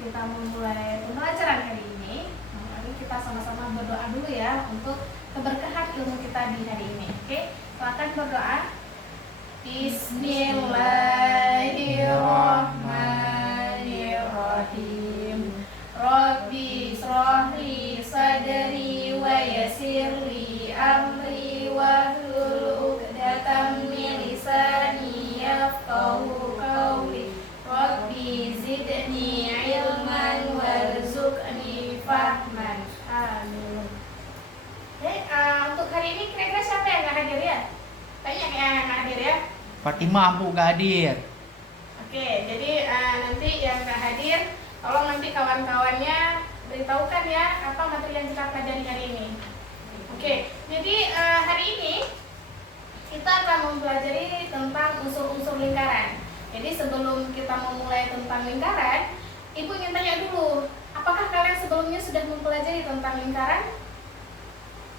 kita memulai pembelajaran hari ini, mari kita sama-sama berdoa dulu ya untuk keberkahan ilmu kita di hari ini. Oke, silakan berdoa. Bismillahirrahmanirrahim. Rabbi shrahli sadri wa yassirli amri wahlul 'uqdatam min lisani yafqahu qawli. Rabbi zidni ilman warzuqni fahman. Amin. Oke, untuk hari ini kira-kira siapa yang nggak hadir ya? Banyak yang nggak hadir ya? Fatimah Bu gak hadir. Oke, jadi nanti yang nggak hadir, tolong nanti kawan-kawannya beritahukan ya apa materi yang kita pelajari hari ini. Oke, jadi hari ini kita akan mempelajari tentang unsur-unsur lingkaran. Jadi sebelum kita memulai tentang lingkaran, Ibu ingin tanya dulu, apakah kalian sebelumnya sudah mempelajari tentang lingkaran?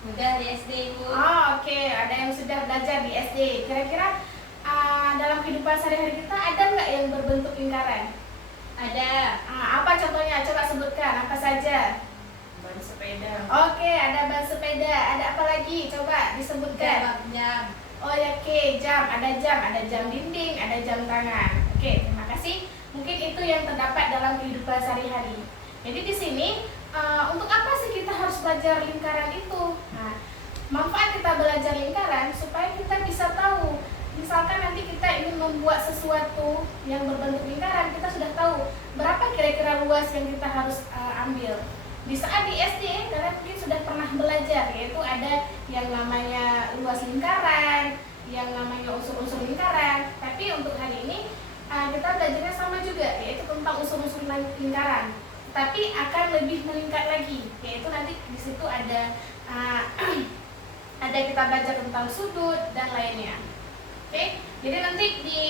Udah di SD, Bu. Oh, oke, ada yang sudah belajar di SD. Kira-kira dalam kehidupan sehari-hari kita ada nggak yang berbentuk lingkaran? Ada Apa contohnya? Coba sebutkan, apa saja? ban sepeda, Oke, ada ban sepeda. Ada apa lagi? Coba disebutkan. jam. Oh ya, oke, jam, ada jam dinding, ada jam tangan. Oke, terima kasih. Mungkin itu yang terdapat dalam kehidupan sehari-hari. Jadi di sini untuk apa sih kita harus belajar lingkaran itu? Nah, manfaat kita belajar lingkaran supaya kita bisa tahu. Misalkan nanti kita ingin membuat sesuatu yang berbentuk lingkaran, kita sudah tahu berapa kira-kira luas yang kita harus ambil. Di saat di SD, kalian mungkin sudah pernah belajar, yaitu ada yang namanya luas lingkaran, yang namanya unsur-unsur lingkaran. Tapi untuk hari ini kita belajarnya sama juga, yaitu tentang unsur-unsur lingkaran. Tapi akan lebih meningkat lagi, yaitu nanti di situ ada ada kita belajar tentang sudut dan lainnya. Oke, jadi nanti di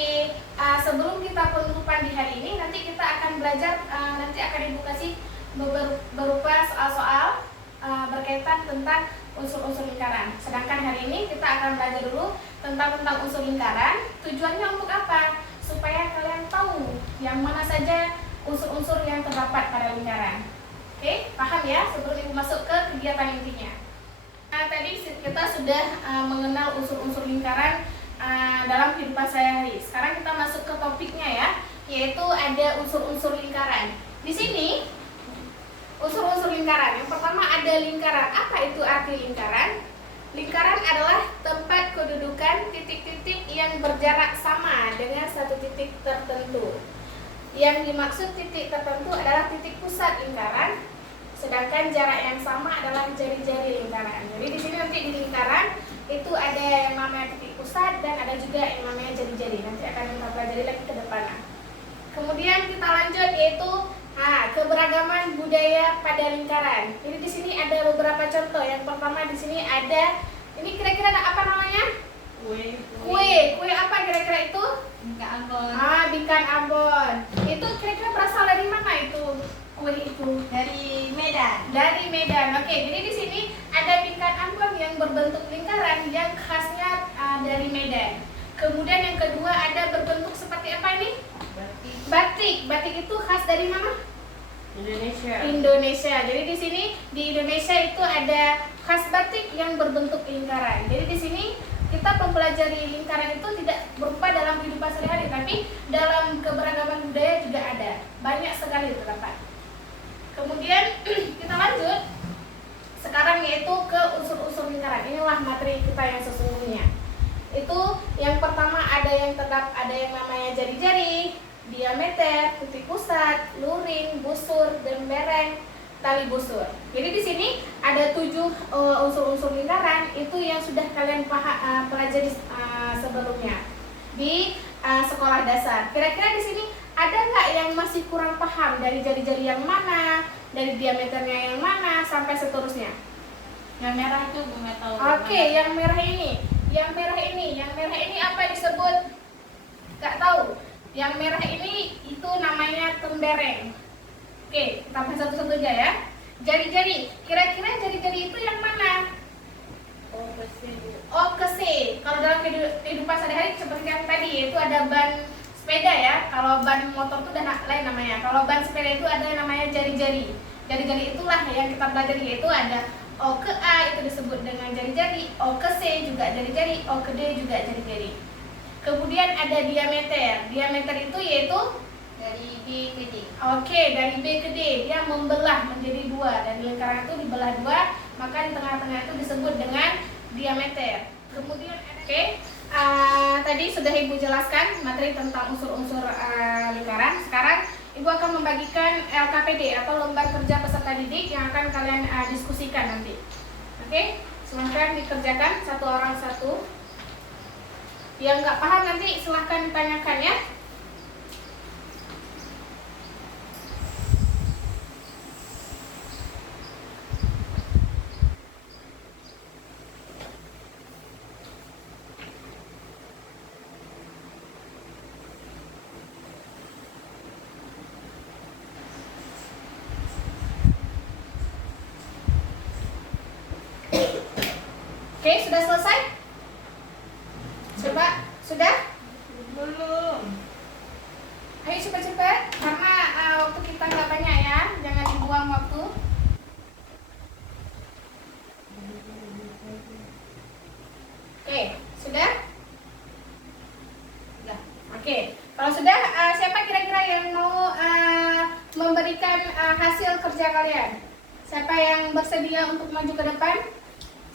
sebelum kita penutupan di hari ini, nanti kita akan belajar, nanti akan Ibu kasih berupa soal-soal berkaitan tentang unsur-unsur lingkaran. Sedangkan hari ini kita akan belajar dulu tentang unsur lingkaran. Tujuannya untuk apa? Supaya kalian tahu yang mana saja unsur-unsur yang terdapat pada lingkaran. Oke, paham ya? Sebelum Ibu masuk ke kegiatan intinya. Tadi kita sudah mengenal unsur-unsur lingkaran dalam kehidupan sehari-hari. Sekarang kita masuk ke topiknya ya, yaitu ada unsur-unsur lingkaran. Di sini unsur-unsur lingkaran. Yang pertama ada lingkaran. Apa itu arti lingkaran? Lingkaran adalah tempat kedudukan titik-titik yang berjarak sama dengan satu titik tertentu. Yang dimaksud titik tertentu adalah titik pusat lingkaran, sedangkan jarak yang sama adalah jari-jari lingkaran. Jadi di sini nanti di lingkaran itu ada yang namanya titik pusat dan ada juga yang namanya jari-jari. Nanti akan kita pelajari lagi ke depan. Kemudian kita lanjut yaitu keberagaman budaya pada lingkaran. Jadi di sini ada beberapa contoh. Yang pertama di sini ada, ini kira-kira ada apa namanya? Kue apa kira-kira itu? Bingkai Ambon. Bingkai Ambon. Itu kira-kira berasal dari mana itu? Kue itu Dari Medan. dari Medan. Oke, jadi di sini ada bingkai Ambon yang berbentuk lingkaran yang khasnya dari Medan. Kemudian yang kedua ada berbentuk seperti apa ini? Batik. Batik itu khas dari mana? Indonesia. Jadi di sini di Indonesia itu ada khas batik yang berbentuk lingkaran. Jadi di sini kita mempelajari lingkaran itu tidak berupa dalam kehidupan sehari-hari, tapi dalam keberagaman budaya juga ada. Banyak sekali terdapat. Kemudian kita lanjut sekarang yaitu ke unsur-unsur lingkaran. Inilah materi kita yang sesungguhnya. Itu yang pertama ada yang namanya jari-jari, diameter, titik pusat, luring, busur, dembereng, tali busur. Jadi di sini ada 7 unsur-unsur lingkaran itu yang sudah kalian pelajari sebelumnya di sekolah dasar. Kira-kira di sini ada nggak yang masih kurang paham dari jari-jari yang mana, dari diameternya yang mana, sampai seterusnya? Yang merah itu belum tahu. Oke, yang merah ini. Yang merah ini apa disebut? Nggak tahu. Yang merah ini itu namanya tembereng. Oke, kita bahas satu-satu aja ya. Jari-jari. Kira-kira jari-jari itu yang mana? Oh, Kalau dalam kehidupan sehari-hari seperti yang tadi, yaitu ada ban sepeda ya. Kalau ban motor itu udah lain namanya. Kalau ban sepeda itu ada yang namanya jari-jari. Jari-jari itulah yang kita belajar, yaitu ada O ke A itu disebut dengan jari-jari, O ke C juga jari-jari, O ke D juga jari-jari. Kemudian ada diameter. Diameter itu yaitu Dari B ke D. Oke, dari B ke D, dia membelah menjadi dua. Dan lingkaran itu dibelah dua, maka di tengah-tengah itu disebut dengan diameter. Kemudian oke, tadi sudah Ibu jelaskan materi tentang unsur-unsur lingkaran. Sekarang Ibu akan membagikan LKPD atau lembar kerja peserta didik yang akan kalian diskusikan nanti. Oke, silahkan dikerjakan satu orang satu. Yang nggak paham nanti silahkan ditanyakan ya. Oke, sudah selesai? Coba, sudah? Belum. Ayo cepat-cepat, karena waktu kita nggak banyak ya, jangan dibuang waktu. Oke, sudah? Sudah. Oke, kalau sudah, siapa kira-kira yang mau memberikan hasil kerja kalian? Siapa yang bersedia untuk maju ke depan?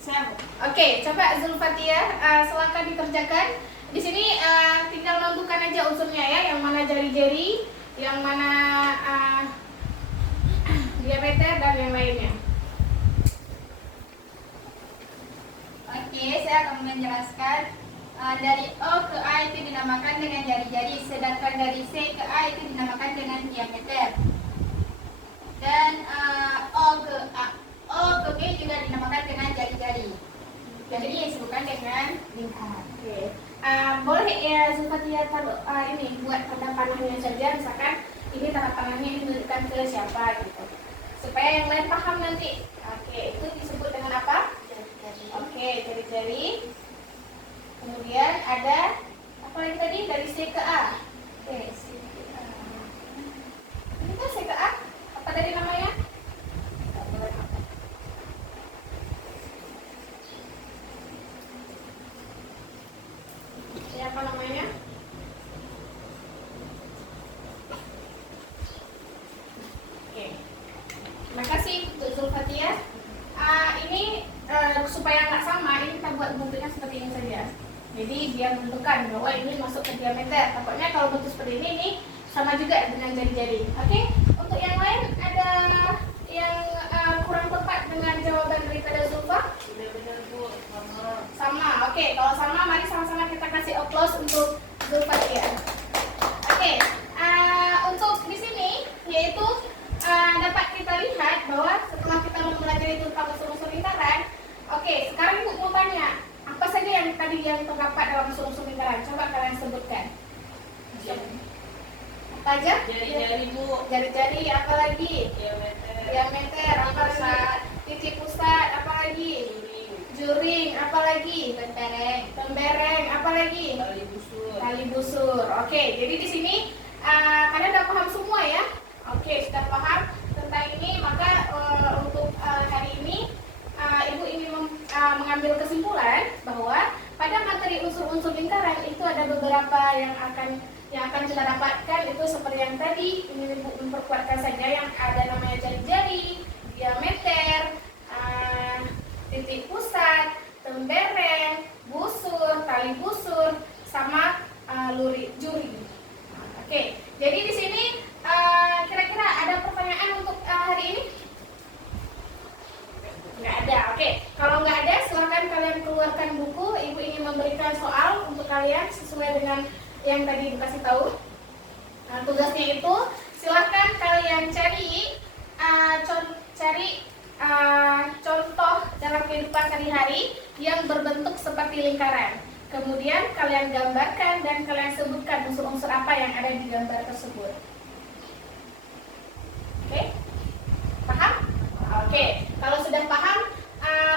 Siapa? Oke, coba Zulfatia, silakan dikerjakan. Di sini tinggal menentukan aja unsurnya ya, yang mana jari-jari, yang mana diameter dan yang lainnya. Oke, saya akan menjelaskan. Dari O ke A itu dinamakan dengan jari-jari, sedangkan dari C ke A itu dinamakan dengan diameter. Dan O ke B juga dinamakan dengan jari-jari. Jadi disebutkan dengan lingkaran. Oke, boleh ya Zulfatia taruh ini buat tanda panahnya saja, misalkan ini tanda panahnya ini menunjukkan ke siapa gitu, supaya yang lain paham nanti. Oke, itu disebut dengan apa? Jari-jari. Oke, jari-jari. Kemudian ada apa lagi tadi dari C ke A? Oke, C ke A. Ini kan C ke A. Apa tadi namanya? Siapa namanya? Oke. Terima kasih untuk Zulfatia. Ini supaya nggak sama, ini kita buat bentuknya seperti ini saja. Jadi biar menentukan bahwa ini masuk ke diameter. Takutnya kalau bentuk seperti ini sama juga dengan jari-jari. Oke. Untuk yang lain ada yang kurang tepat dengan jawaban daripada Zulfa? Benar-benar Bu, Sama. Oke, kalau sama mari sama-sama kita kasih applause untuk Zulfatia. Oke. Untuk di sini yaitu dapat kita lihat bahwa setelah kita mempelajari tentang unsur-unsur lingkaran, oke, sekarang Ibu mau tanya, apa saja yang tadi yang terdapat dalam unsur-unsur lingkaran? Coba kalian sebutkan. Apa aja? jari-jari Bu, Jari-jari, apa lagi? diameter, Diameter, apa lagi? Titik pusat, apa lagi? Juring, apa lagi? Tembereng, apa lagi? tali busur. Tali busur. Oke, jadi di sini kalian udah paham semua ya? Oke, sudah paham tentang ini, maka untuk hari ini Ibu ingin mengambil kesimpulan bahwa pada materi unsur-unsur lingkaran itu ada beberapa yang akan kita dapatkan, itu seperti yang tadi. Ini Ibu memperkuatkan saja yang ada namanya jari-jari, diameter, titik pusat, tembereng, busur, tali busur, sama juri. Oke, jadi di sini kira-kira ada pertanyaan untuk hari ini? Nggak ada. Oke, kalau nggak ada, silakan kalian keluarkan buku. Ibu ingin memberikan soal untuk kalian sesuai dengan yang tadi Ibu kasih tahu. Nah, tugasnya itu silakan kalian cari contoh dalam kehidupan sehari-hari yang berbentuk seperti lingkaran. Kemudian kalian gambarkan dan kalian sebutkan unsur-unsur apa yang ada di gambar tersebut. Oke? Paham? Oke, kalau sudah paham,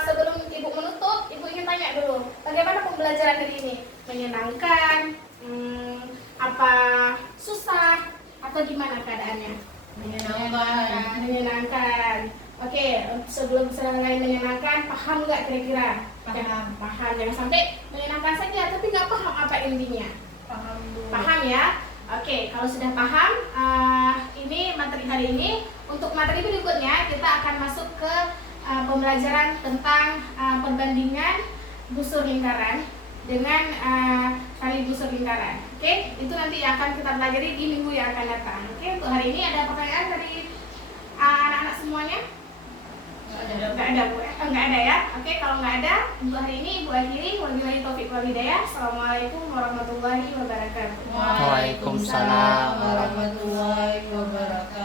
sebelum Ibu menutup, Ibu ingin tanya dulu, bagaimana pembelajaran hari ini? Menyenangkan? Apa atau gimana keadaannya? Menyenangkan. Menyenangkan. Oke, sebelum selesai menyenangkan, paham nggak kira-kira? Paham. Paham. Jangan sampai menyenangkan saja tapi nggak paham apa intinya. Paham Bu. Paham ya? Oke, kalau sudah paham, ini materi hari ini. Untuk materi berikutnya kita akan masuk ke pembelajaran tentang perbandingan busur lingkaran dengan tali busur lingkaran. Oke, itu nanti akan kita pelajari di minggu yang akan datang. Oke, untuk hari ini ada pertanyaan dari anak-anak semuanya? Nggak ada Bu, nggak ada ya. Oke, kalau nggak ada untuk hari ini Ibu akhiri. Wabillahi taufiq wal hidayah. Assalamualaikum warahmatullahi wabarakatuh. Waalaikumsalam warahmatullahi wabarakatuh.